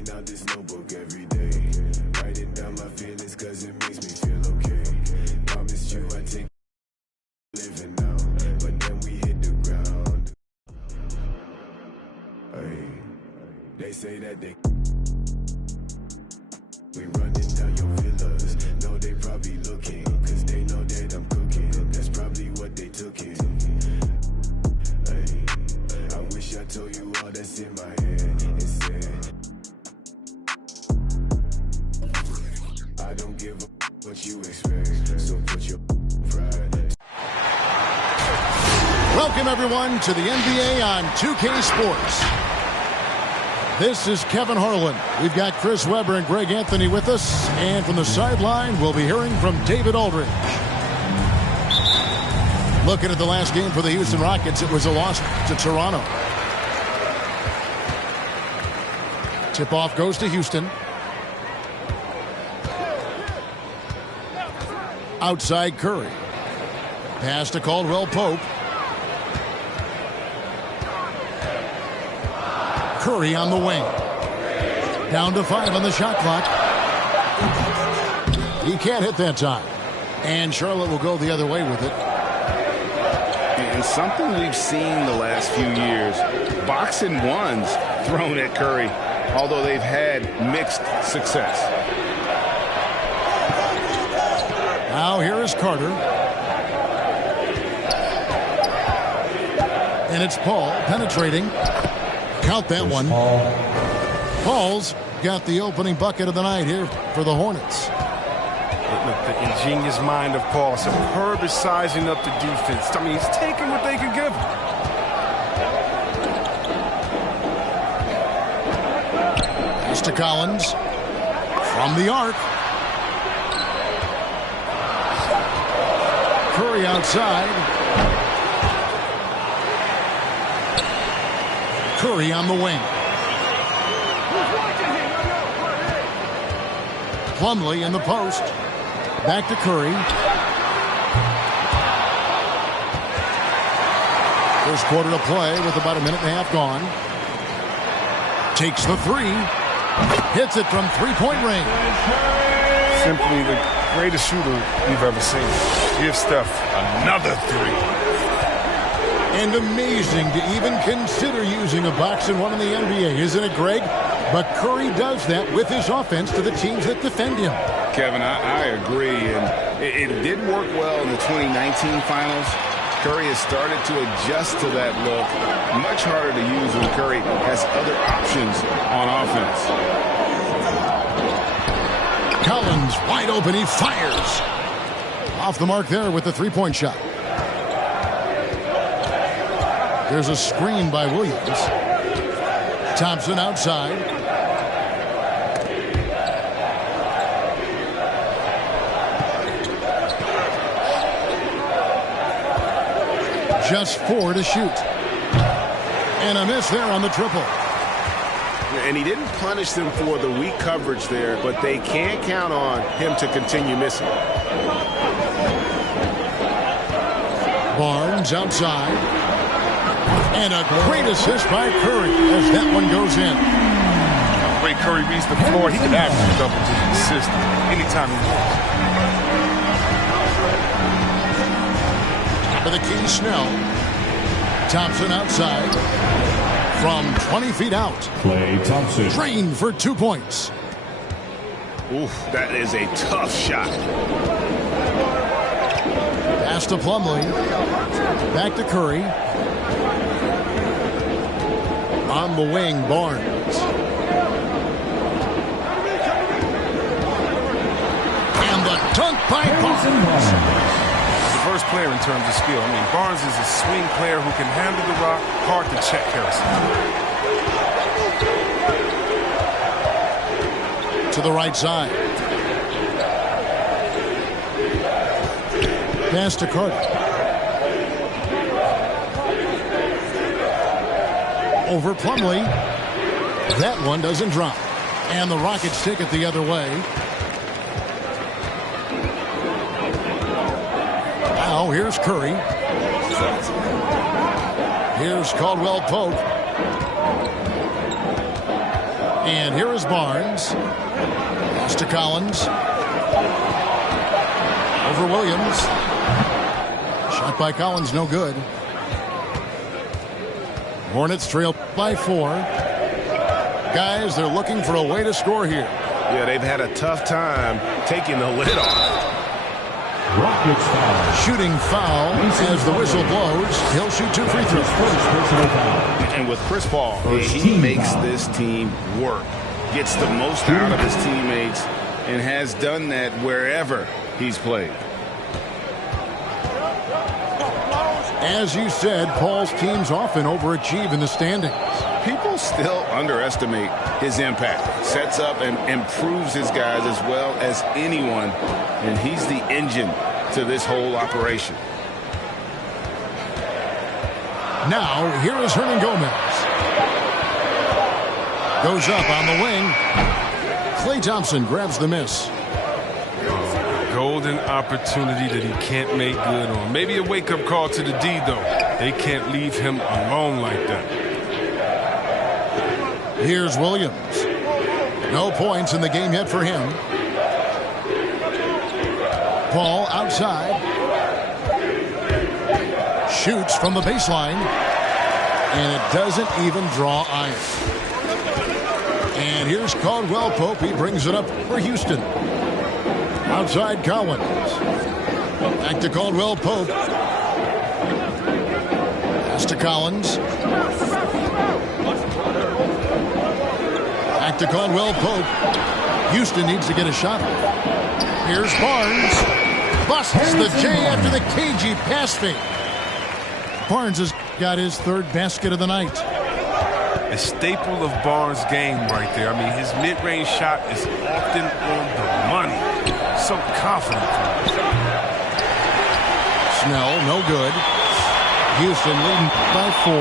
Writing out this notebook every day. Writing down my feelings cause it makes me feel okay. Promised you I'd take living now, but then we hit the ground. Hey, they say that they we running down your villas. No, they probably looking, cause they know that I'm cooking. That's probably what they took in. Hey, I wish I told you all that's in my head instead. I don't give a what you expect, so put your pride. Welcome everyone to the NBA on 2K Sports. This is Kevin Harlan. We've got Chris Webber and Greg Anthony with us. And from the sideline, we'll be hearing from David Aldridge. Looking at the last game for the Houston Rockets, it was a loss to Toronto. Tip-off goes to Houston. Outside Curry. Pass to Caldwell Pope. Curry on the wing. Down to 5 on the shot clock. He can't hit that time. And Charlotte will go the other way with it. And something we've seen the last few years, boxing ones thrown at Curry, although they've had mixed success. Now here is Carter. And it's Paul penetrating. Count that one. Paul's got the opening bucket of the night here for the Hornets. Look, the ingenious mind of Paul. Superb is sizing up the defense. I mean, he's taking what they can give him. Pass to Collins. From the arc. Curry outside. Curry on the wing. Plumlee in the post. Back to Curry. First quarter to play with about a minute and a half gone. Takes the three. Hits it from three-point range. Simply the greatest shooter we've ever seen. Give Steph another three. And amazing to even consider using a box and one in the NBA, isn't it, Greg? But Curry does that with his offense to the teams that defend him. Kevin, I agree, and it did work well in the 2019 finals. Curry has started to adjust to that look. Much harder to use when Curry has other options on offense. Collins wide open, he fires. Off the mark there with the three-point shot. There's a screen by Williams. Thompson outside. Just 4 to shoot. And a miss there on the triple. And he didn't punish them for the weak coverage there, but they can't count on him to continue missing. Barnes outside. And a great assist by Curry as that one goes in. The way Curry reads the floor, he could average a double-digit assist anytime he wants. Top of the key, Snell. Thompson outside. From 20 feet out. Klay Thompson. Drained for 2 points. Oof, that is a tough shot. Pass to Plumlee. Back to Curry. On the wing, Barnes. And the dunk by Barnes. The first player in terms of skill. I mean, Barnes is a swing player who can handle the rock. Hard to check Harrison. To the right side. Pass to Carter. Over Plumlee. That one doesn't drop. And the Rockets take it the other way. Now here's Curry. Here's Caldwell Pope. And here is Barnes. Pass to Collins. Over Williams. Shot by Collins, no good. Hornets trail by 4. Guys, they're looking for a way to score here. Yeah, they've had a tough time taking the lid off. Rockets foul. Shooting foul as the whistle blows. He'll shoot 2 free throws. And with Chris Paul, he makes this team work. Gets the most out of his teammates and has done that wherever he's played. As you said, Paul's teams often overachieve in the standings. People still underestimate his impact. Sets up and improves his guys as well as anyone, and he's the engine to this whole operation. Now, here is Hernan Gomez. Goes up on the wing. Klay Thompson grabs the miss. Golden opportunity that he can't make good on. Maybe a wake-up call to the D, though. They can't leave him alone like that. Here's Williams. No points in the game yet for him. Paul outside. Shoots from the baseline. And it doesn't even draw iron. And here's Caldwell Pope. He brings it up for Houston. Outside Collins. Back to Caldwell Pope. Pass to Collins. Back to Caldwell Pope. Houston needs to get a shot. Here's Barnes. Busts the J after the cagey pass fake. Barnes has got his 3rd basket of the night. A staple of Barnes' game right there. I mean, his mid-range shot is often on the money. So confident. Snell, no good. Houston leading by 4.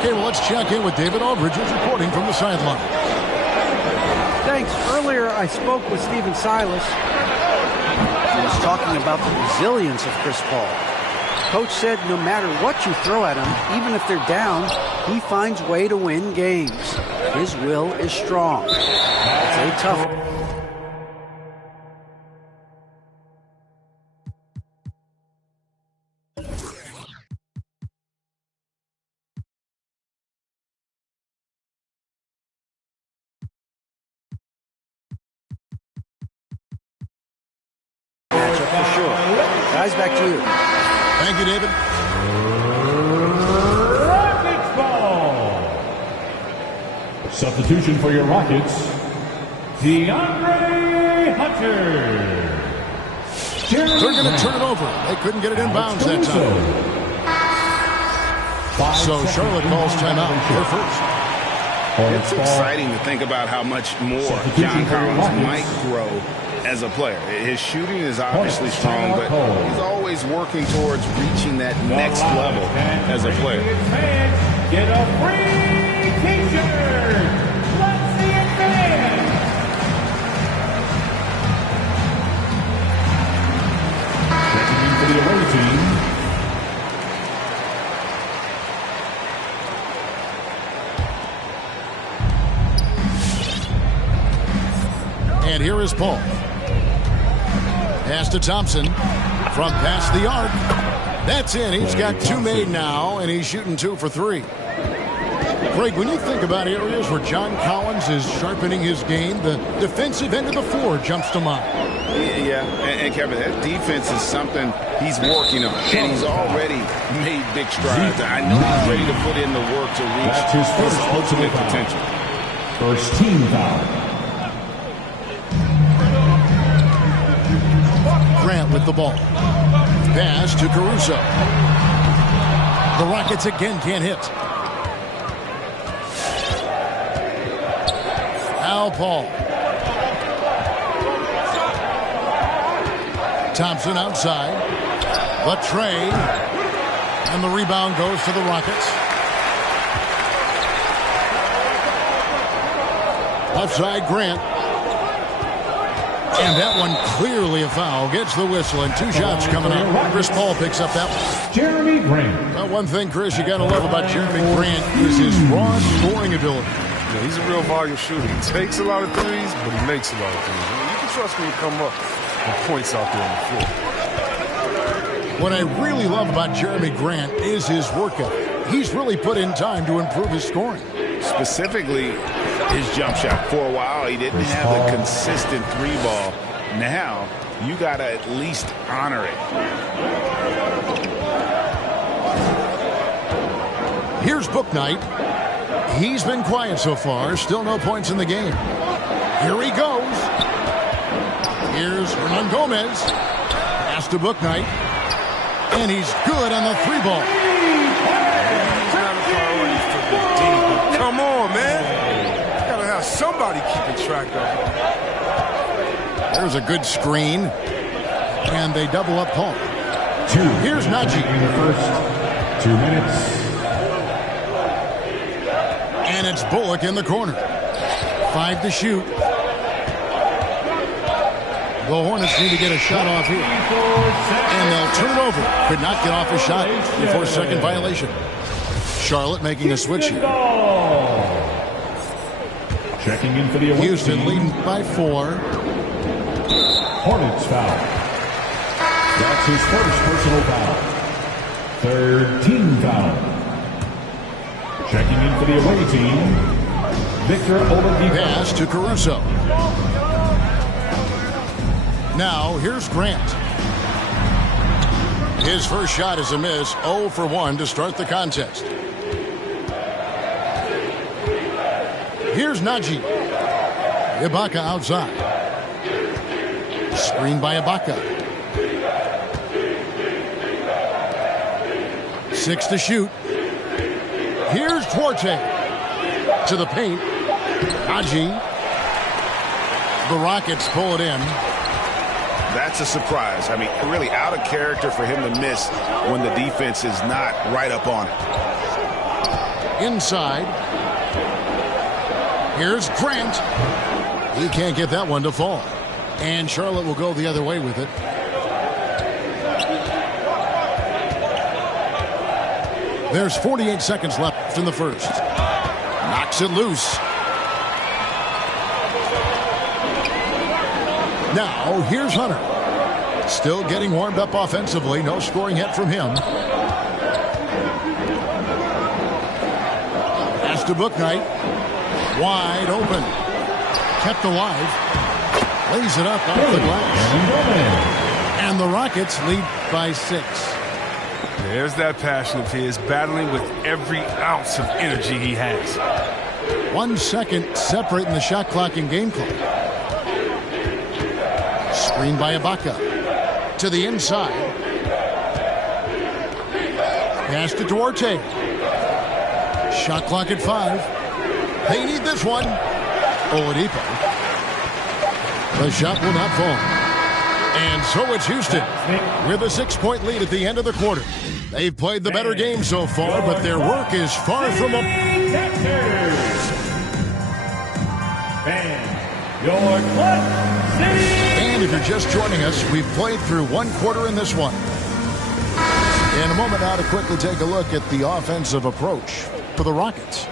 Okay, well, let's check in with David Aldridge, who's reporting from the sideline. Thanks. Earlier, I spoke with Stephen Silas. He was talking about the resilience of Chris Paul. Coach said no matter what you throw at him, even if they're down, he finds a way to win games. His will is strong. It's a tough one. Matchup for sure. Guys, back to you. Thank you, David. Rockets ball. Substitution for your Rockets, DeAndre Hunter. They're going to turn it over. They couldn't get it in bounds that time. So Charlotte calls timeout for first. It's exciting to think about how much more John Collins might grow as a player. His shooting is obviously strong, but he's always working towards reaching that next level as a player. Get a free t-shirt. Let's see it dance. Checking in for the away team. And here is Paul. Pass to Thompson from past the arc. That's in. He's got 2 made now, and he's shooting 2 for 3. Greg, when you think about areas where John Collins is sharpening his game, the defensive end of the floor jumps to mind. Yeah, and Kevin, that defense is something he's working on, and he's already made big strides. I know he's ready to put in the work to reach his ultimate potential. First team foul. Grant with the ball. Pass to Caruso. The Rockets again can't hit. Al Paul. Thompson outside. The tray. And the rebound goes to the Rockets. Left side, Grant. And that one clearly a foul. Gets the whistle, and 2 shots coming up. Chris Paul picks up that one. Jeremy Grant. Well, one thing, Chris, you got to love about Jeremy Grant is his raw scoring ability. Yeah, he's a real volume shooter. He takes a lot of threes, but he makes a lot of threes. I mean, you can trust him to come up with points out there on the floor. What I really love about Jeremy Grant is his work ethic. He's really put in time to improve his scoring. Specifically, his jump shot. For a while, he didn't have the consistent three ball. Now, you got to at least honor it. Here's Bouknight. He's been quiet so far. Still no points in the game. Here he goes. Here's Hernan Gomez. Pass to Bouknight. And he's good on the three ball. He's not a priority for the D. Come on, man. You got to have somebody keeping track of him. There's a good screen. And they double up Paul. Here's Najee. In the first 2 minutes. And it's Bullock in the corner. 5 to shoot. The Hornets need to get a shot off here. And they'll turn it over. Could not get off a shot before second violation. Charlotte making a switch here. Checking in for the away Houston team. leading by 4. Hornets foul. That's his first personal foul. Third team foul. Checking in for the away team, Victor Oladipo. Pass to Caruso. Now, here's Grant. His first shot is a miss, 0 for 1 to start the contest. Here's Najee. Ibaka outside. Screen by Ibaka. 6 to shoot. Here's Duarte. To the paint. Najee. The Rockets pull it in. That's a surprise. I mean, really out of character for him to miss when the defense is not right up on it. Inside. Here's Grant. He can't get that one to fall. And Charlotte will go the other way with it. There's 48 seconds left in the first. Knocks it loose. Now, here's Hunter. Still getting warmed up offensively. No scoring yet from him. Pass to Bouknight. Wide open. Kept alive. Lays it up off the glass. And the Rockets lead by 6. There's that passion of his, battling with every ounce of energy he has. 1 second separating the shot clock and game clock. Screen by Ibaka. To the inside. Pass to Duarte. Shot clock at 5. They need this one. Oladipo. The shot will not fall. And so it's Houston with a 6-point lead at the end of the quarter. They've played the better game so far, but their work is far from up. And if you're just joining us, we've played through 1 quarter in this one. In a moment now to quickly take a look at the offensive approach for the Rockets.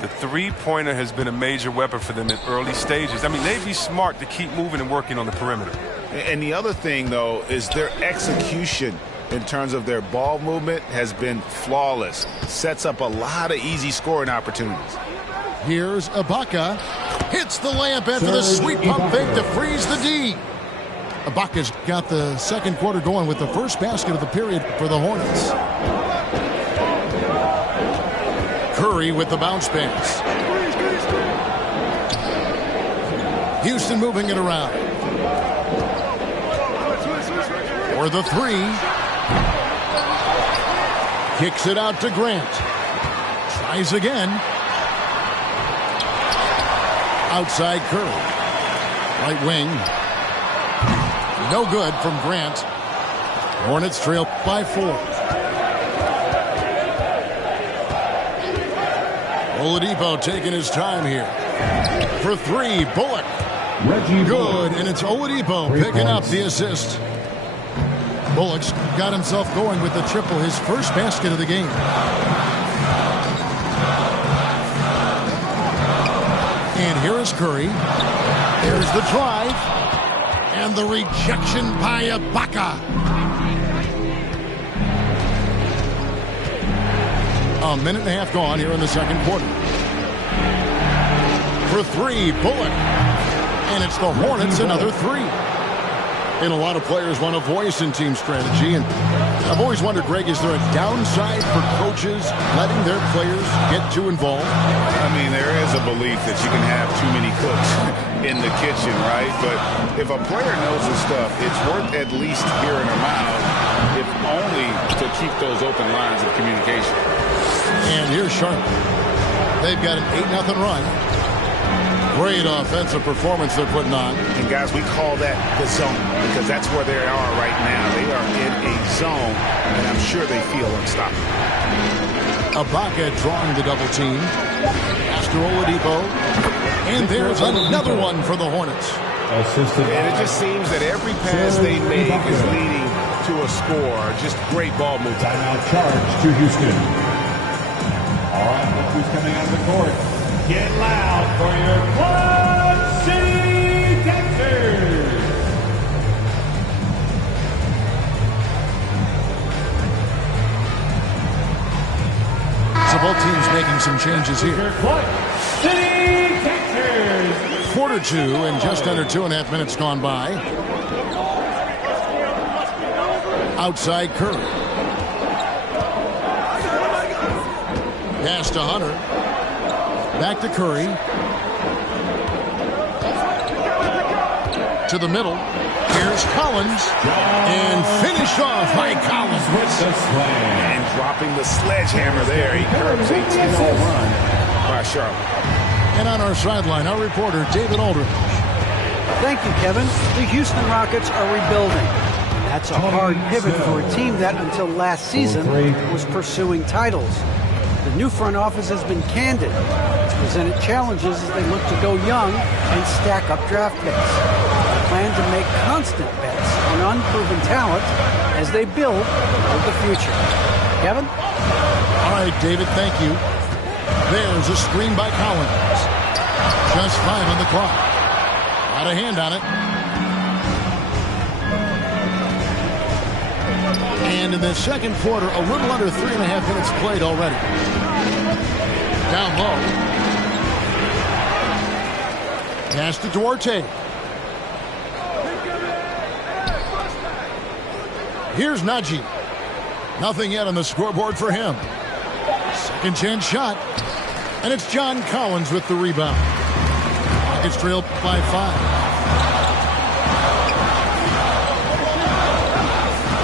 The three-pointer has been a major weapon for them in early stages. I mean, they'd be smart to keep moving and working on the perimeter. And the other thing, though, is their execution in terms of their ball movement has been flawless. Sets up a lot of easy scoring opportunities. Here's Ibaka. Hits the layup after the sweet pump fake to freeze the D. Ibaka's got the second quarter going with the first basket of the period for the Hornets. Curry with the bounce pass. Houston moving it around. For the 3. Kicks it out to Grant. Tries again. Outside Curry. Right wing. No good from Grant. Hornets trail by 4. Oladipo taking his time here. For 3, Bullock. Good, and it's Oladipo picking up the assist. Bullock's got himself going with the triple, his first basket of the game. And here is Curry. There's the drive. And the rejection by Ibaka. A minute and a half gone here in the second quarter. For three, Bullock. And it's the Hornets, another three. And a lot of players want a voice in team strategy. And I've always wondered, Greg, is there a downside for coaches letting their players get too involved? I mean, there is a belief that you can have too many cooks in the kitchen, right? But if a player knows his stuff, it's worth at least hearing them out, if only to keep those open lines of communication. And here's Sharp. They've got an 8-0 run. Great offensive performance they're putting on. And, guys, we call that the zone because that's where they are right now. They are in a zone, and I'm sure they feel unstoppable. Ibaka drawing the double team. After Oladipo. And there's another one for the Hornets. And it just seems that every pass they make is leading to a score. Just great ball movement. Timeout charge to Houston. All right, look who's coming out of the court. Get loud for your Quad City Texans. So both teams making some changes here. Quad City Texans. Quarter two and just under 2.5 minutes gone by. Outside Curry. Pass to Hunter. Back to Curry. To the middle. Here's Collins. And finish off by Collins. With the slam. And dropping the sledgehammer there. He curves a 10-0 run by Charlotte. And on our sideline, our reporter, David Aldridge. Thank you, Kevin. The Houston Rockets are rebuilding. That's a hard pivot for a team that, until last season, was pursuing titles. The new front office has been candid. It's presented challenges as they look to go young and stack up draft picks. They plan to make constant bets on unproven talent as they build for the future. Kevin? All right, David, thank you. There's a screen by Collins. Just 5 on the clock. Got a hand on it. And in the second quarter, a little under 3.5 minutes played already. Down low. Pass to Duarte. Here's Najee. Nothing yet on the scoreboard for him. Second chance shot. And it's John Collins with the rebound. Rockets trail by 5.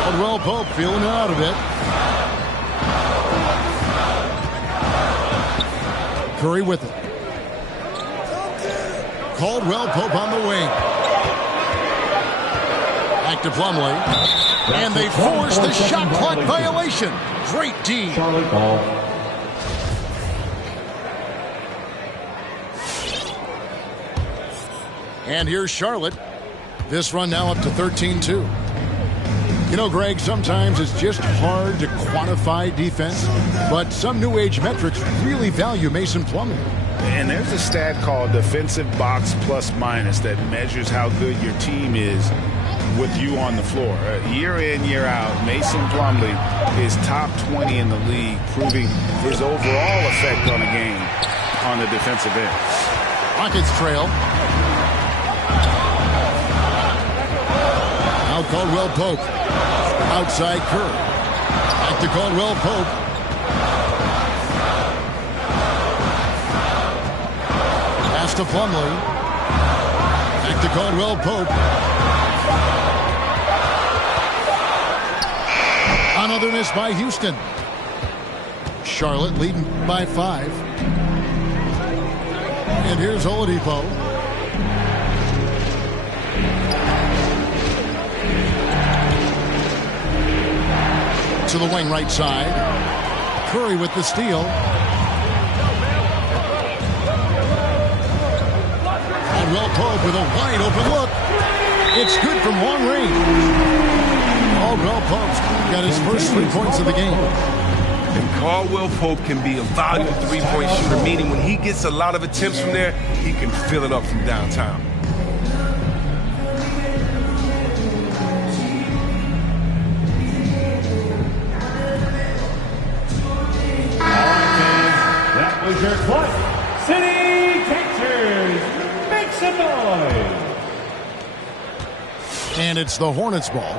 Caldwell Pope feeling it out a bit. Curry with it. Caldwell Pope on the wing. Back to Plumlee. And they force the shot clock violation. Great D. Charlotte ball. And here's Charlotte. This run now up to 13-2. You know, Greg, sometimes it's just hard to quantify defense, but some new age metrics really value Mason Plumlee. And there's a stat called defensive box plus minus that measures how good your team is with you on the floor. Year in, year out, Mason Plumlee is top 20 in the league, proving his overall effect on a game on the defensive end. Rockets trail. Now Caldwell Pope. Outside Curry. Back to Caldwell Pope. Pass to Plumlee. Back to Caldwell Pope. Another miss by Houston. Charlotte leading by 5. And here's Oladipo. To the wing right side. Curry with the steal. Caldwell Pope with a wide open look. It's good from long range. Caldwell Pope's got his first 3 points of the game. And Caldwell Pope can be a volume three-point shooter, meaning when he gets a lot of attempts from there, he can fill it up from downtown. That was your clutch. City Texans, make some noise. And it's the Hornets ball.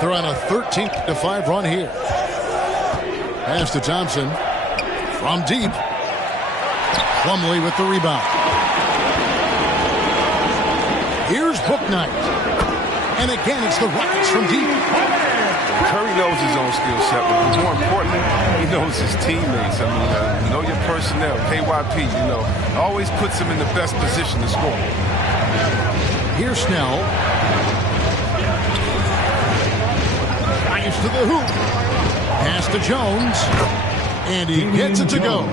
They're on a 13-5 run here. Pass to Thompson. From deep. Plumlee with the rebound. Here's Bouknight. And again, it's the Rockets from deep. Curry knows his own skill set, but more importantly, he knows his teammates. I mean, know your personnel, KYP, always puts him in the best position to score. Here's Snell. Drives to the hoop. Pass to Jones. And he gets it to go.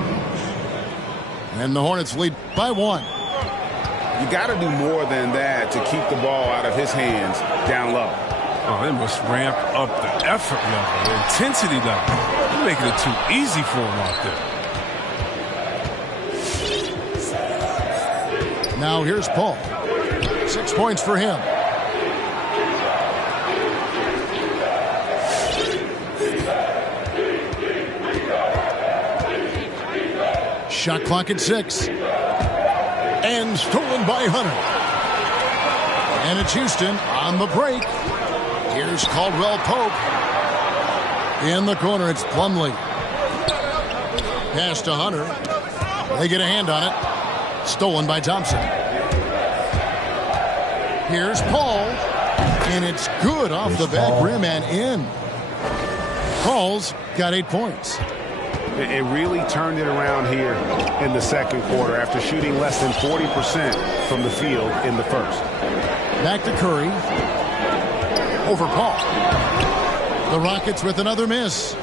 And the Hornets lead by 1. You got to do more than that to keep the ball out of his hands down low. Oh, they must ramp up the effort level, the intensity level. They're making it too easy for him out there. Now here's Paul. 6 points for him. Shot clock at 6. And stolen by Hunter. And it's Houston on the break. Here's Caldwell Pope. In the corner, it's Plumlee. Pass to Hunter. They get a hand on it. Stolen by Thompson. Here's Paul. And it's good off the back rim and in. Paul's got 8 points. It really turned it around here in the second quarter after shooting less than 40% from the field in the first. Back to Curry. Over Paul. The Rockets with another miss.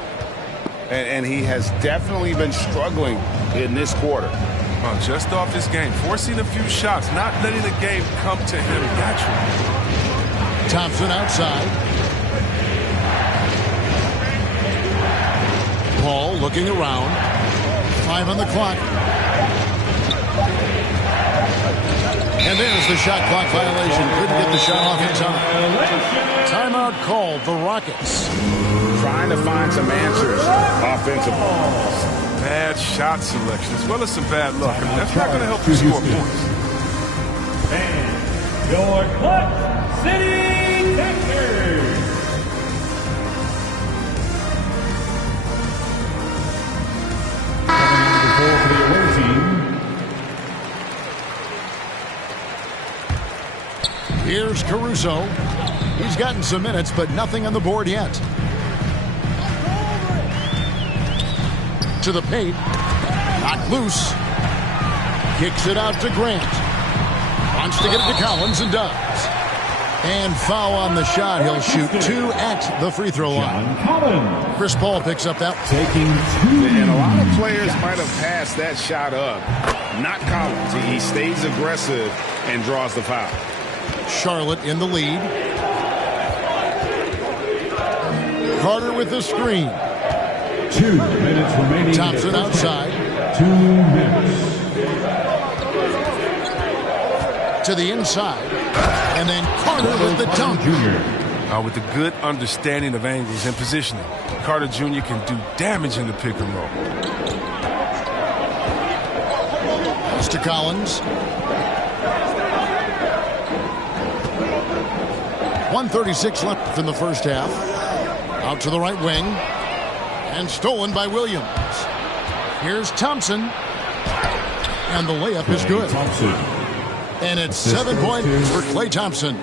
And he has definitely been struggling in this quarter. Well, just off his game, forcing a few shots, not letting the game come to him naturally. Thompson outside. Paul looking around. 5 on the clock. And there's the shot clock violation. Couldn't get the shot off in time. Timeout called the Rockets. Trying to find some answers offensively. Bad shot selection as well as some bad luck. I mean, that's not going to help you score points. And your clutch, City Texans. For the away team. Here's Caruso. He's gotten some minutes, but nothing on the board yet. To the paint. Knocked loose. Kicks it out to Grant. Wants to get it to Collins and does. And foul on the shot. He'll shoot 2 at the free throw line. Chris Paul picks up that. Taking 2. And a lot of players might have passed that shot up. Not Collins. He stays aggressive and draws the foul. Charlotte in the lead. Carter with the screen. 2 minutes remaining. Thompson outside. 2 minutes. To the inside. And then Carter with the dunk. With a good understanding of angles and positioning, Carter Jr. can do damage in the pick and roll. Pass to Collins. 1:36 left in the first half. Out to the right wing. And stolen by Williams. Here's Thompson. And the layup is good. And it's 7 points for Klay Thompson.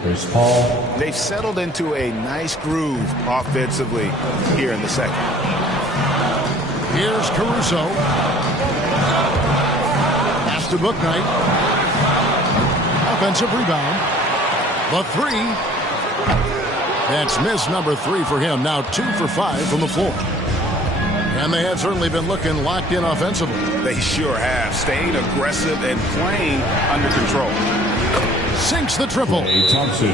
They've settled into a nice groove offensively here in the second. Here's Caruso. Pass to Bouknight. Offensive rebound. The 3. That's miss number 3 for him. Now 2 for 5 from the floor. And they have certainly been looking locked in offensively. They sure have. Staying aggressive and playing under control. Sinks the triple. Thompson.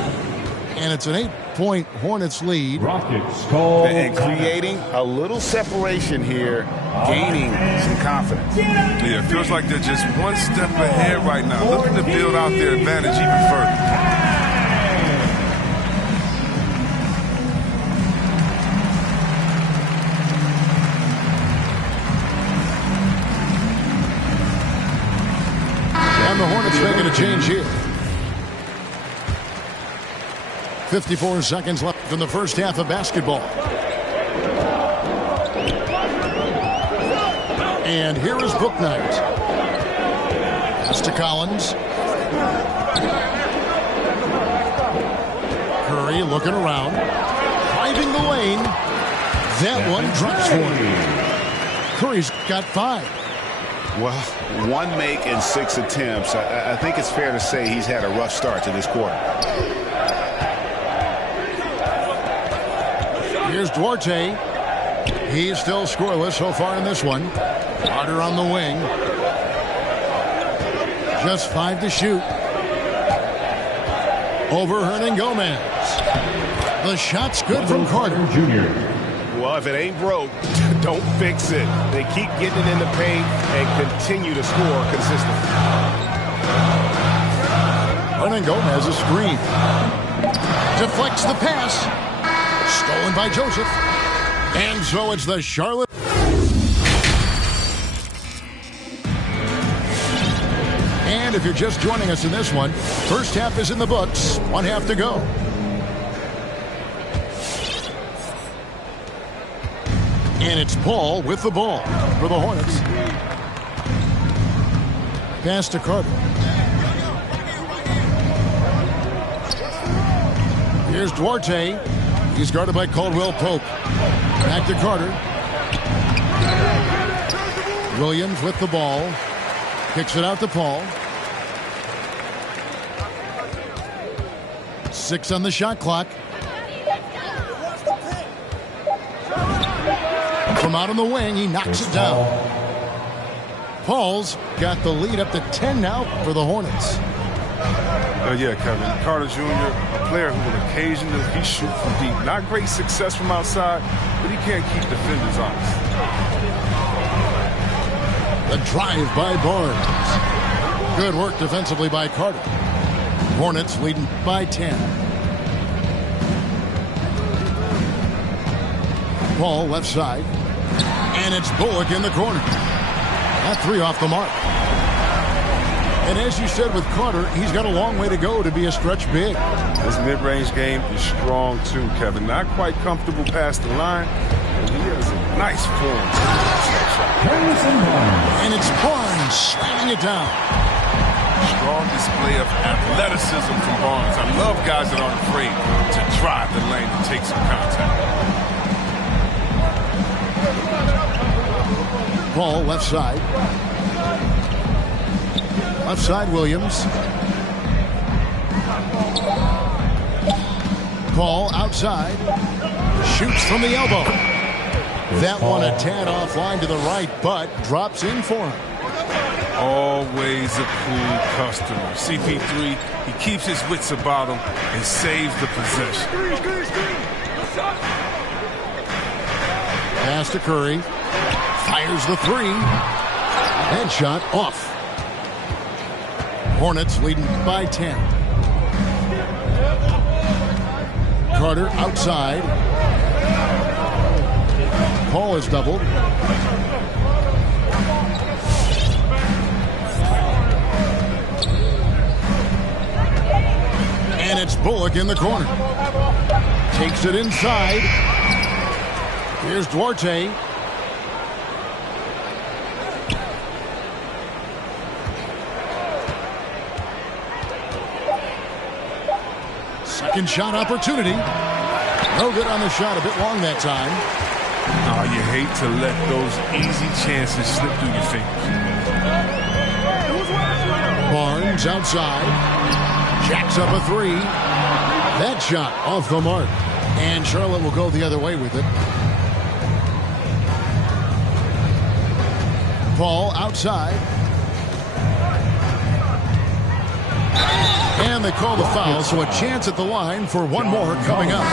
And it's an 8-point Hornets lead. Rockets call. And creating a little separation here, gaining some confidence. Yeah, it feels like they're just one step ahead right now, looking to build out their advantage even further. And the Hornets making a change here. 54 seconds left in the first half of basketball. And here is Bouknight. Pass to Collins. Curry looking around. Driving the lane. That one drops for him. Curry's got 5. Well, 1 make in 6 attempts. I think it's fair to say he's had a rough start to this quarter. Here's Duarte. He's still scoreless so far in this one. Carter on the wing. Just 5 to shoot. Over Hernangomez. The shot's good from Carter. Jr. Well, if it ain't broke, don't fix it. They keep getting it in the paint and continue to score consistently. Hernangomez a screen. Deflects the pass. Stolen by Joseph. And so it's the Charlotte. And if you're just joining us in this one, first half is in the books. 1 half to go. And it's Paul with the ball for the Hornets. Pass to Carter. Here's Duarte. He's guarded by Caldwell Pope. Back to Carter. Williams with the ball. Kicks it out to Paul. 6 on the shot clock. From out on the wing, he knocks it down. Paul's got the lead up to 10 now for the Hornets. Yeah, Kevin. Carter Jr., a player who will occasionally shoot from deep. Not great success from outside, but he can't keep defenders honest. The drive by Barnes. Good work defensively by Carter. Hornets leading by 10. Paul left side. And it's Bullock in the corner. That 3 off the mark. And as you said with Carter, he's got a long way to go to be a stretch big. His mid-range game is strong too, Kevin. Not quite comfortable past the line, but he has a nice form. And it's Barnes slamming it down. Strong display of athleticism from Barnes. I love guys that aren't afraid to drive the lane and take some contact. Paul left side. Left side, Williams. Paul outside. Shoots from the elbow. That one a tad offline to the right, but drops in for him. Always a cool customer. CP3, he keeps his wits about him and saves the possession. Pass to Curry. Fires the 3. Headshot off. Hornets leading by 10. Carter outside. Paul is doubled. And it's Bullock in the corner. Takes it inside. Here's Duarte. Second shot opportunity. No good on the shot. A bit long that time. Oh, you hate to let those easy chances slip through your fingers. Barnes outside. Jacks up a 3. That shot off the mark. And Charlotte will go the other way with it. Paul outside. And they call the foul, so a chance at the line for one more coming up.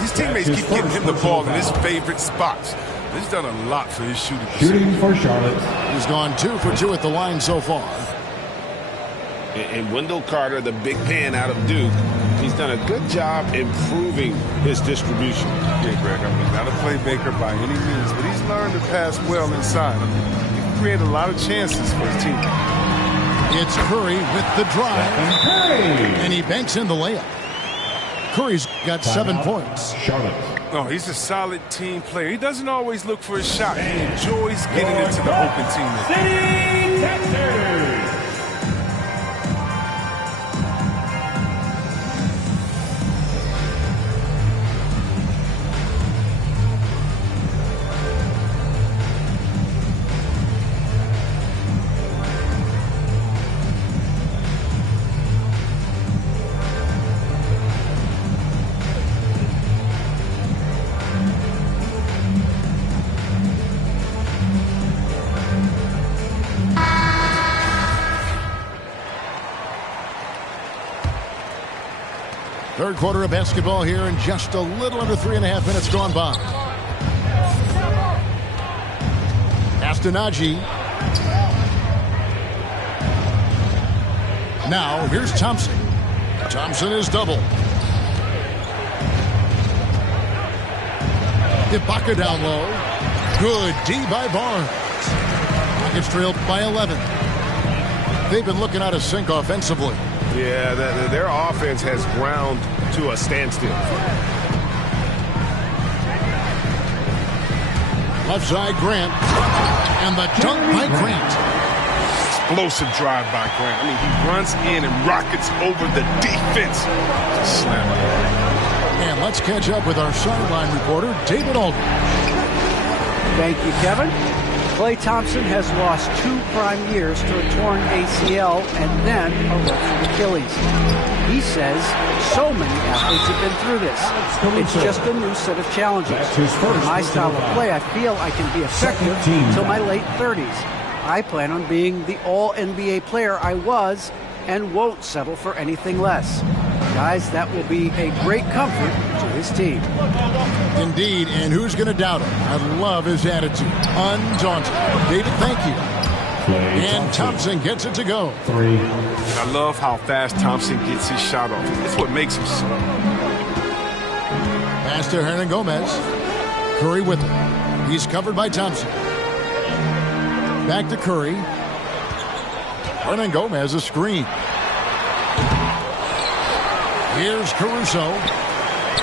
His teammates keep getting him the ball in his favorite spots. He's done a lot for his shooting. Shooting for Charlotte. He's gone 2 for 2 at the line so far. And Wendell Carter, the big man out of Duke, he's done a good job improving his distribution. Yeah, Greg, I mean, not a playmaker by any means, but he's learned to pass well inside. I mean, he can create a lot of chances for his team. It's Curry with the drive, and he banks in the layup. Curry's got 7 points. Charlotte. No, he's a solid team player. He doesn't always look for his shot. He enjoys getting into the open team. City Texans. Third quarter of basketball here, and just a little under 3.5 minutes gone by. Astonagi. Now, here's Thompson. Thompson is double. Ibaka down low. Good D by Barnes. Rockets trailed by 11. They've been looking out of sync offensively. Yeah, their offense has ground to a standstill. Left side, Grant. And the dunk by Grant. Explosive drive by Grant. I mean, he runs in and rockets over the defense. Just slam it. And let's catch up with our sideline reporter, David Aldridge. Thank you, Kevin. Klay Thompson has lost 2 prime years to a torn ACL and then a ruptured Achilles. He says so many athletes have been through this. It's just a new set of challenges. In my style of play, I feel I can be effective until my late 30s. I plan on being the all-NBA player I was and won't settle for anything less. Guys, that will be a great comfort to his team. Indeed, and who's going to doubt him? I love his attitude. Undaunted. David, thank you. And Thompson gets it to go. 3. I love how fast Thompson gets his shot off. It's what makes him so. Pass to Hernan Gomez. Curry with it. He's covered by Thompson. Back to Curry. Hernan Gomez, a screen. Here's Caruso.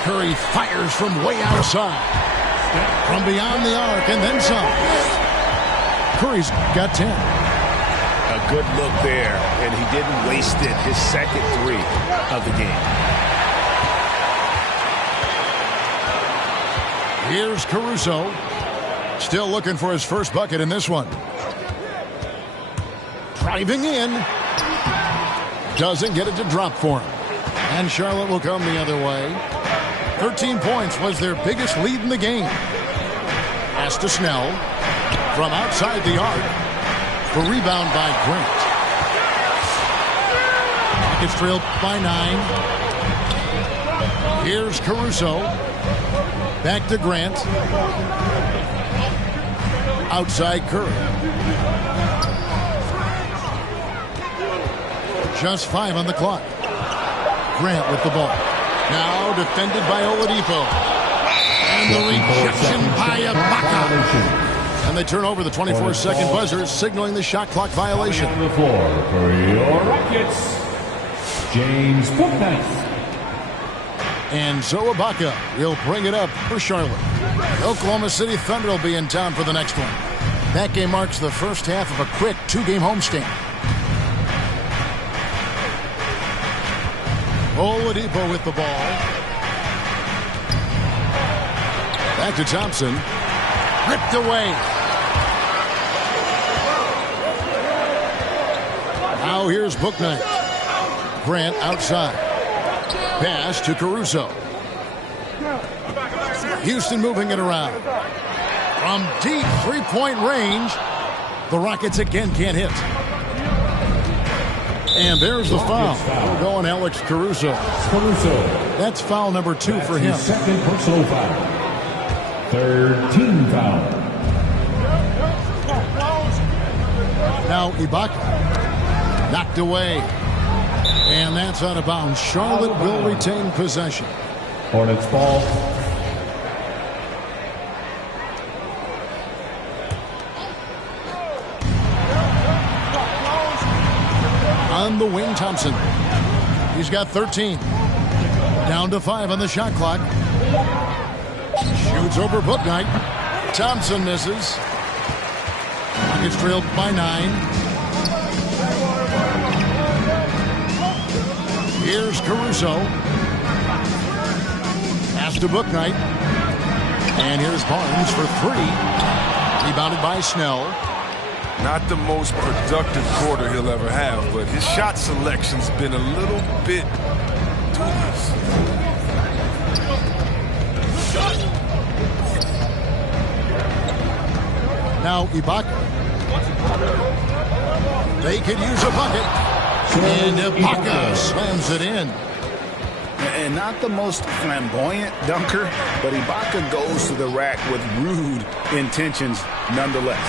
Curry fires from way outside. From beyond the arc and then some. Curry's got 10. A good look there, and he didn't waste it. His second 3 of the game. Here's Caruso. Still looking for his first bucket in this one. Driving in. Doesn't get it to drop for him. And Charlotte will come the other way. 13 points was their biggest lead in the game. Pass to Snell. From outside the arc. The rebound by Grant. Rockets trailed by 9. Here's Caruso. Back to Grant. Outside Curry. Just 5 on the clock. Grant with the ball. Now defended by Oladipo. And the rejection by Ibaka. And they turn over the 24-second buzzer, signaling the shot clock violation. On the floor for your Rockets, James Bouknight. And so Ibaka will bring it up for Charlotte. The Oklahoma City Thunder will be in town for the next one. That game marks the first half of a quick 2-game homestand. Oladipo with the ball. Back to Thompson. Ripped away. Now here's Bouknight. Grant outside. Pass to Caruso. Houston moving it around. From deep 3-point range, the Rockets again can't hit. And there's the foul. We're going Alex Caruso. That's foul number 2 for him. Second personal foul. 13 foul. Now Ibaka. Knocked away. And that's out of bounds. Charlotte will retain possession. Hornets ball. On the wing, Thompson. He's got 13. Down to 5 on the shot clock. Shoots over Booknight. Thompson misses. Rockets trailed by 9. Here's Caruso. Pass to Booknight. And here's Barnes for 3. Rebounded by Snell. Not the most productive quarter he'll ever have, but his shot selection's been a little bit dubious. Now Ibaka. They could use a bucket. And Ibaka slams it in. And not the most flamboyant dunker, but Ibaka goes to the rack with rude intentions nonetheless.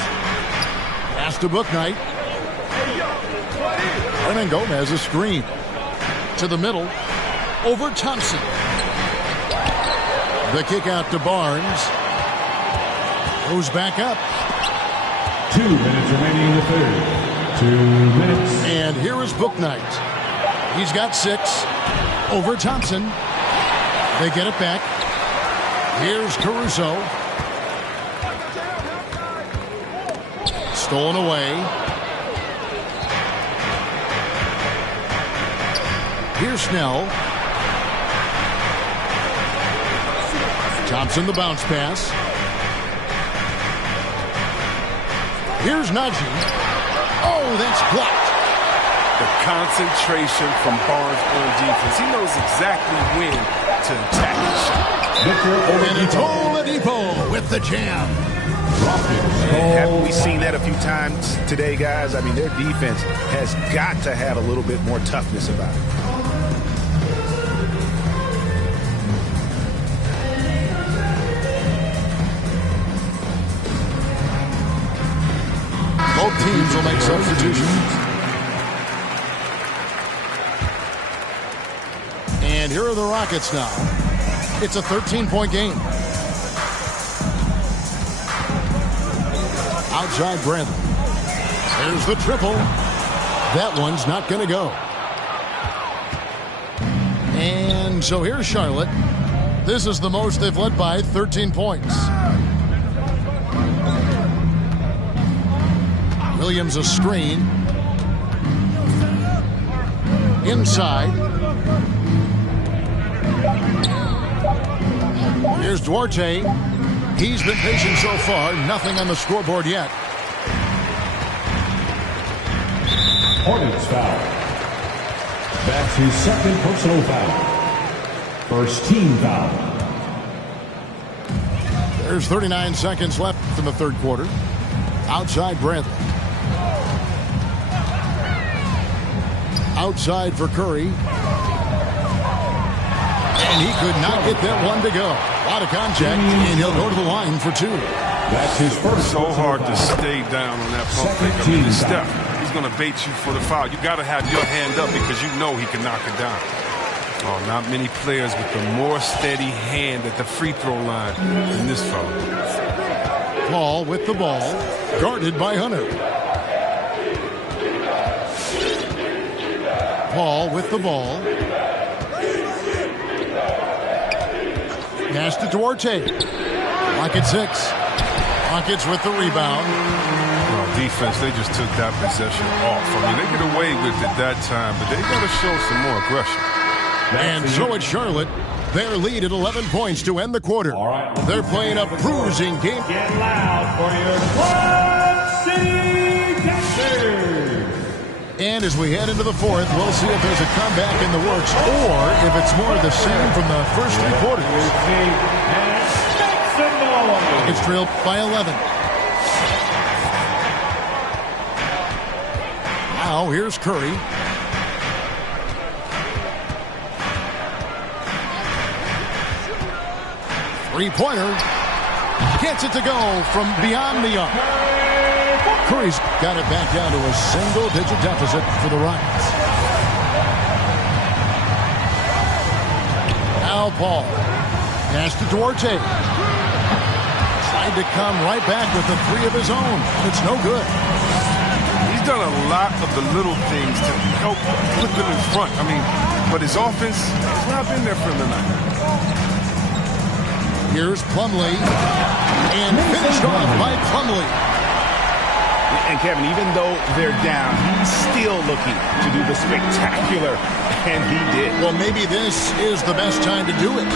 Pass to Booknight. And then Gomez a screen. To the middle. Over Thompson. The kick out to Barnes. Goes back up. 2 minutes remaining in the third. 2 minutes. And here is Booknight. He's got 6. Over Thompson. They get it back. Here's Caruso. Stolen away. Here's Snell. Thompson the bounce pass. Here's Najee. Oh, that's blocked. The concentration from Barnes on defense. He knows exactly when to attack the shot. And Oladipo with the jam. Haven't we seen that a few times today, guys? I mean, their defense has got to have a little bit more toughness about it. Both teams will make substitutions. And here are the Rockets now. It's a 13-point game. Outside Bradley. There's the triple. That one's not going to go. And so here's Charlotte. This is the most they've led by 13 points. Williams a screen. Inside. Here's Duarte. He's been patient so far. Nothing on the scoreboard yet. Hornets foul. That's his second personal foul. First team foul. There's 39 seconds left in the third quarter. Outside Bradley. Outside for Curry. And he could not get that one to go. A lot of contact, and he'll go to the line for 2. That's his first. So hard to stay down on that pump fake. I mean, this step, he's going to bait you for the foul. You got to have your hand up because you know he can knock it down. Oh, not many players with a more steady hand at the free throw line than this fellow. Paul with the ball, guarded by Hunter. Paul with the ball. Pass to Duarte. Rockets 6. Rockets with the rebound. Well, defense, they just took that possession off. I mean, they get away with it that time, but they got to show some more aggression. And so it's Charlotte. Their lead at 11 points to end the quarter. They're playing a bruising game. Get loud for your Quad City Texans. And as we head into the fourth, we'll see if there's a comeback in the works or if it's more of the same from the first 3 quarters. It's trailed by 11. Now here's Curry. Three-pointer. Gets it to go from beyond the arc. Curry's got it back down to a single-digit deficit for the Rockets. Now Paul. Pass to Duarte. Tried to come right back with the three of his own. It's no good. He's done a lot of the little things to help put them in front. I mean, but his offense has not been there for him tonight. Here's Plumlee. And finished off by Plumlee. And Kevin, even though they're down, he's still looking to do the spectacular, and he did. Well, maybe this is the best time to do it.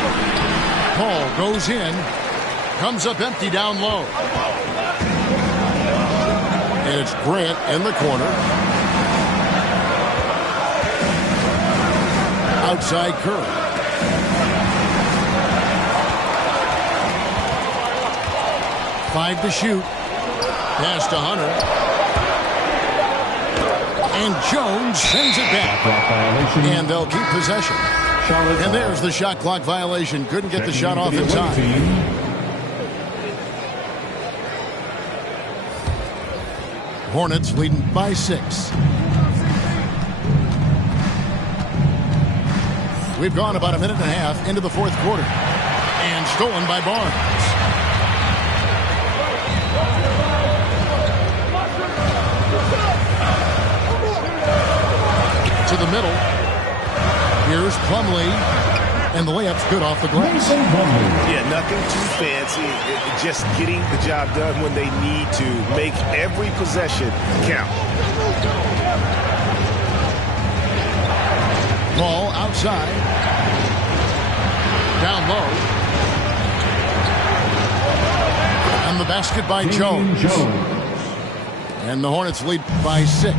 Paul goes in, comes up empty down low. And it's Grant in the corner. Outside Curry. Five to shoot. Pass to Hunter. And Jones sends it back. And they'll keep possession. And there's the shot clock violation. Couldn't get the shot off in time. Hornets leading by 6. We've gone about a minute and a half into the fourth quarter. And stolen by Barnes. To the middle. Here's Plumlee. And the layup's good off the glass. Yeah, nothing too fancy. Just getting the job done when they need to. Make every possession count. Ball outside. Down low. And the basket by Jones. And the Hornets lead by 6.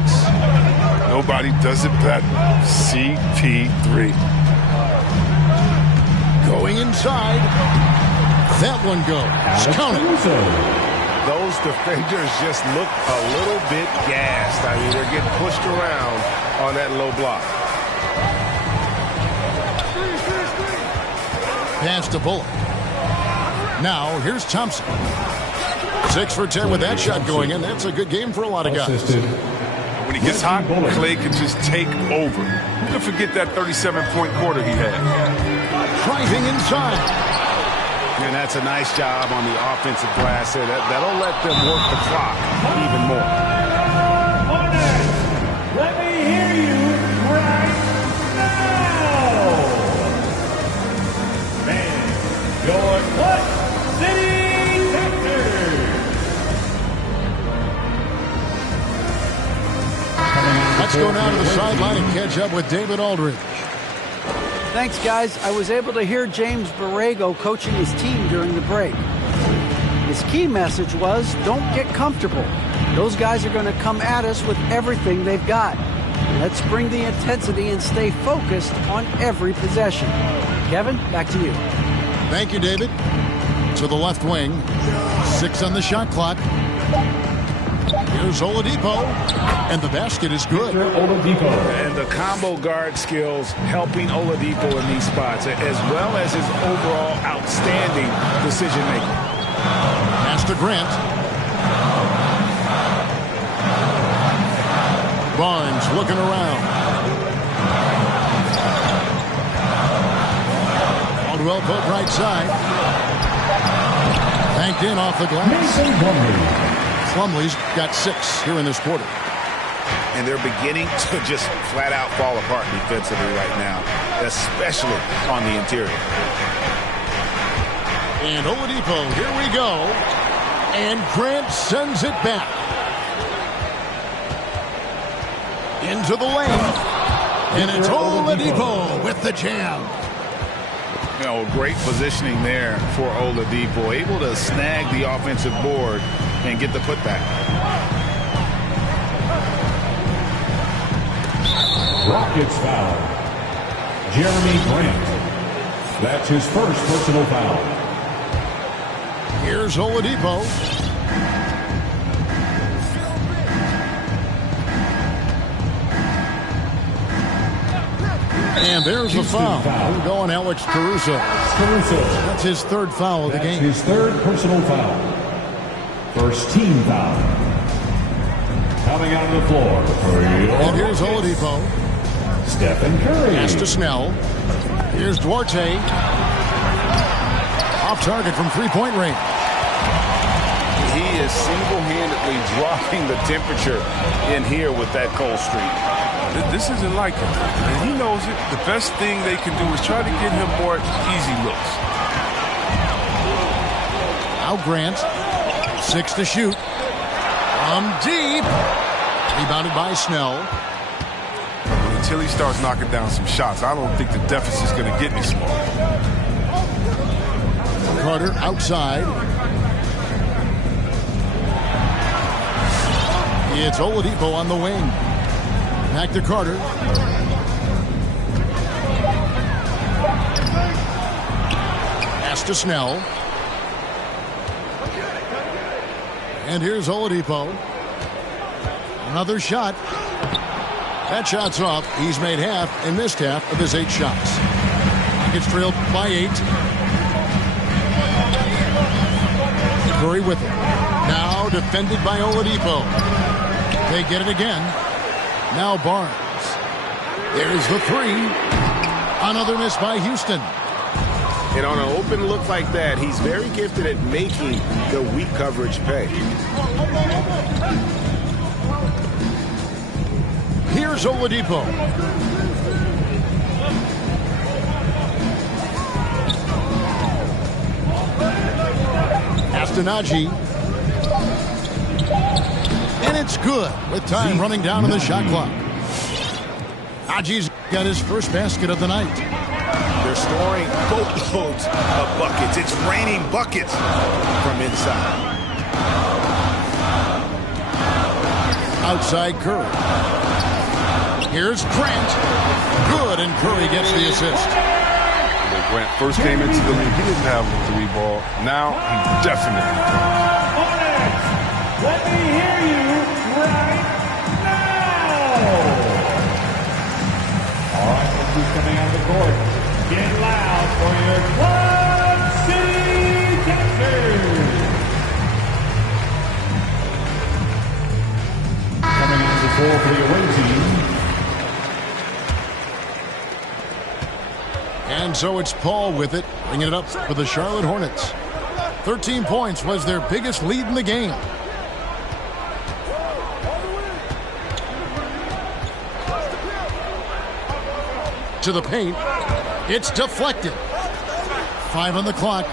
Nobody does it better. CP3. Going inside. That one goes. Count it. Those defenders just look a little bit gassed. I mean, they're getting pushed around on that low block. Pass to Bullock. Now, here's Thompson. 6 for 10 with that shot going in. That's a good game for a lot of guys. When he gets hot, Clay can just take over. You can forget that 37-point quarter he had. Driving inside. And that's a nice job on the offensive glass there. That'll let them work the clock even more. Let me hear you right now. Man, your Clutch City Texans. Let's go now to the sideline and catch up with David Aldridge. Thanks, guys. I was able to hear James Borrego coaching his team during the break. His key message was, don't get comfortable. Those guys are going to come at us with everything they've got. Let's bring the intensity and stay focused on every possession. Kevin, back to you. Thank you, David. To the left wing. 6 on the shot clock. Here's Oladipo. And the basket is good. And the combo guard skills helping Oladipo in these spots, as well as his overall outstanding decision-making. Pass to Grant. Barnes looking around. Caldwell Pope right side. Banked in off the glass. Plumlee's got 6 here in this quarter. And they're beginning to just flat out fall apart defensively right now, especially on the interior. And Oladipo, here we go. And Grant sends it back. Into the lane. And it's Oladipo with the jam. You know, great positioning there for Oladipo, able to snag the offensive board and get the putback. Rockets foul. Jeremy Grant. That's his first personal foul. Here's Oladipo. And there's the foul. We're going Alex Caruso. That's his third foul of the game. His third personal foul. First team foul. Coming out of the floor for And here's Oladipo. Stephen Curry. Pass to Snell. Here's Duarte. Off target from three-point range. He is single-handedly dropping the temperature in here with that cold streak. This isn't like him, and he knows it. The best thing they can do is try to get him more easy looks. Now Grant. 6 to shoot. From deep. Rebounded by Snell. Until he starts knocking down some shots, I don't think the deficit's going to get any smaller. Carter outside. It's Oladipo on the wing. Back to Carter. Pass to Snell. And here's Oladipo. Another shot. That shot's off. He's made half and missed half of his 8 shots. Gets trailed by 8. Curry with it. Now defended by Oladipo. They get it again. Now Barnes. There's the 3. Another miss by Houston. And on an open look like that, he's very gifted at making the weak coverage pay. Here's Oladipo. Astonagi. And it's good with time running down on the shot clock. Naji's got his first basket of the night. They're scoring boatloads of buckets. It's raining buckets from inside. Outside Curry. Here's Grant. Good, and Curry gets the assist. When Grant first came into the league, he didn't have the 3 ball. Now he definitely can. Hornets, let me hear you right now. All right, who's coming out of the court? Get loud for your Club City Captors. Coming out of the floor for the away team. And so it's Paul with it, bringing it up for the Charlotte Hornets. 13 points was their biggest lead in the game. To the paint. It's deflected. 5 on the clock.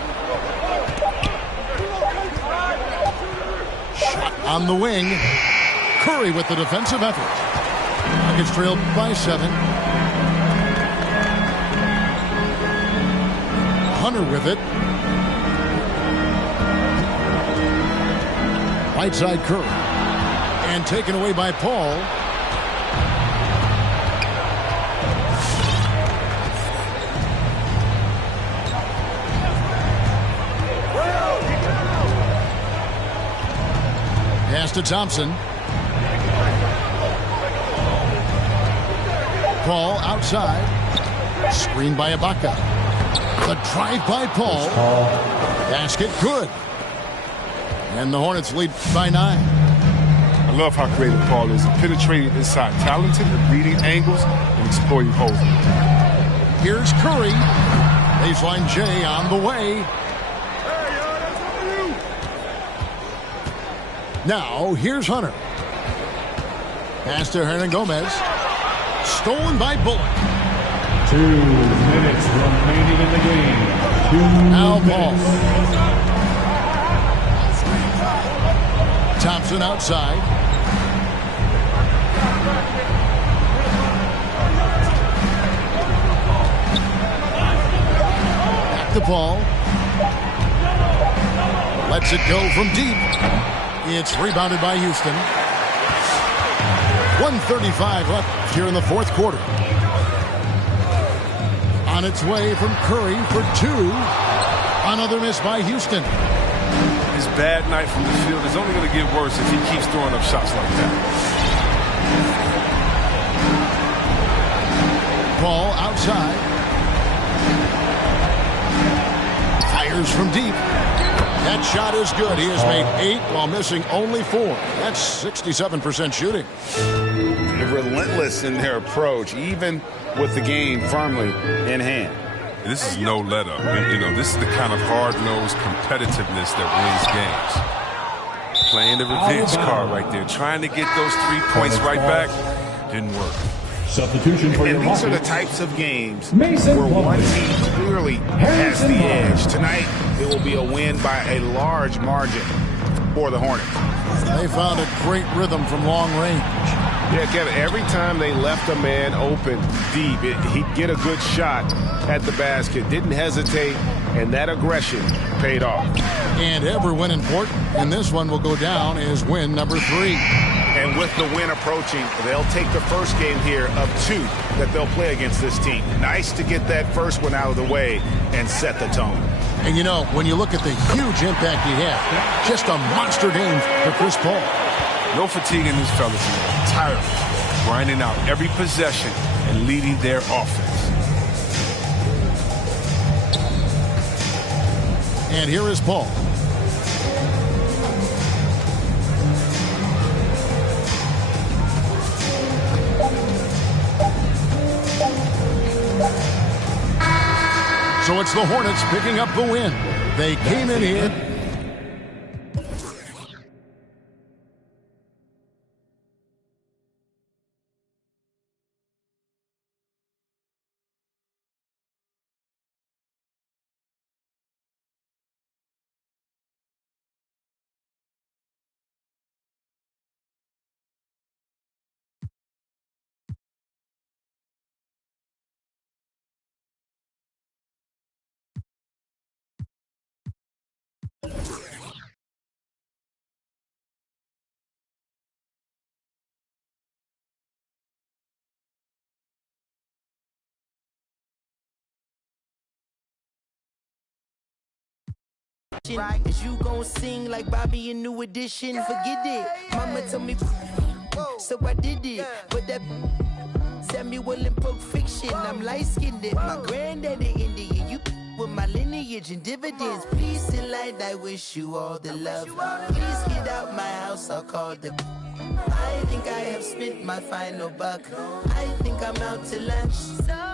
Shot on the wing. Curry with the defensive effort. Rockets trailed by 7. Hunter with it. Right side Curry. And taken away by Paul. Pass to Thompson. Paul outside. Screen by Ibaka. The drive by Paul. Basket good. And the Hornets lead by 9. I love how creative Paul is. Penetrating inside, talented at reading angles and exploiting holes. Here's Curry. Baseline J on the way. Now, here's Hunter. Pass to Hernan Gomez. Stolen by Bullock. 2 minutes remaining in the game. 2 Now minutes. Paul. Thompson outside. Back to Paul. Lets it go from deep. It's rebounded by Houston. 1:35 left here in the fourth quarter. On its way from Curry for 2. Another miss by Houston. His bad night from the field is only going to get worse if he keeps throwing up shots like that. Paul outside. Fires from deep. That shot is good. He has made 8 while missing only 4. That's 67% shooting. Relentless in their approach, even with the game firmly in hand. This is no let up. You know, this is the kind of hard-nosed competitiveness that wins games. Playing the revenge card right there, trying to get those 3 points right back, didn't work. Substitution for your And these are the types of games where one team clearly has the edge. Tonight, it will be a win by a large margin for the Hornets. They found a great rhythm from long range. Yeah, Kevin, every time they left a man open deep, he'd get a good shot at the basket. Didn't hesitate, and that aggression paid off. And every win important, and this one will go down as win number 3. And with the win approaching, they'll take the first game here of 2 that they'll play against this team. Nice to get that first one out of the way and set the tone. And you know, when you look at the huge impact he had, just a monster game for Chris Paul. No fatigue in these fellas. Tireless, grinding out every possession and leading their offense. And here is Paul. So it's the Hornets picking up the win. They came in here. Is you gon' sing like Bobby in New Edition? Forget it. Mama told me, so I did it. But that Samuel in Pulp Fiction, I'm light-skinned. My granddaddy Indian, you with my lineage and dividends. Peace and light, I wish you all the love. Please get out my house, I'll call the. I think I have spent my final buck. I think I'm out to lunch.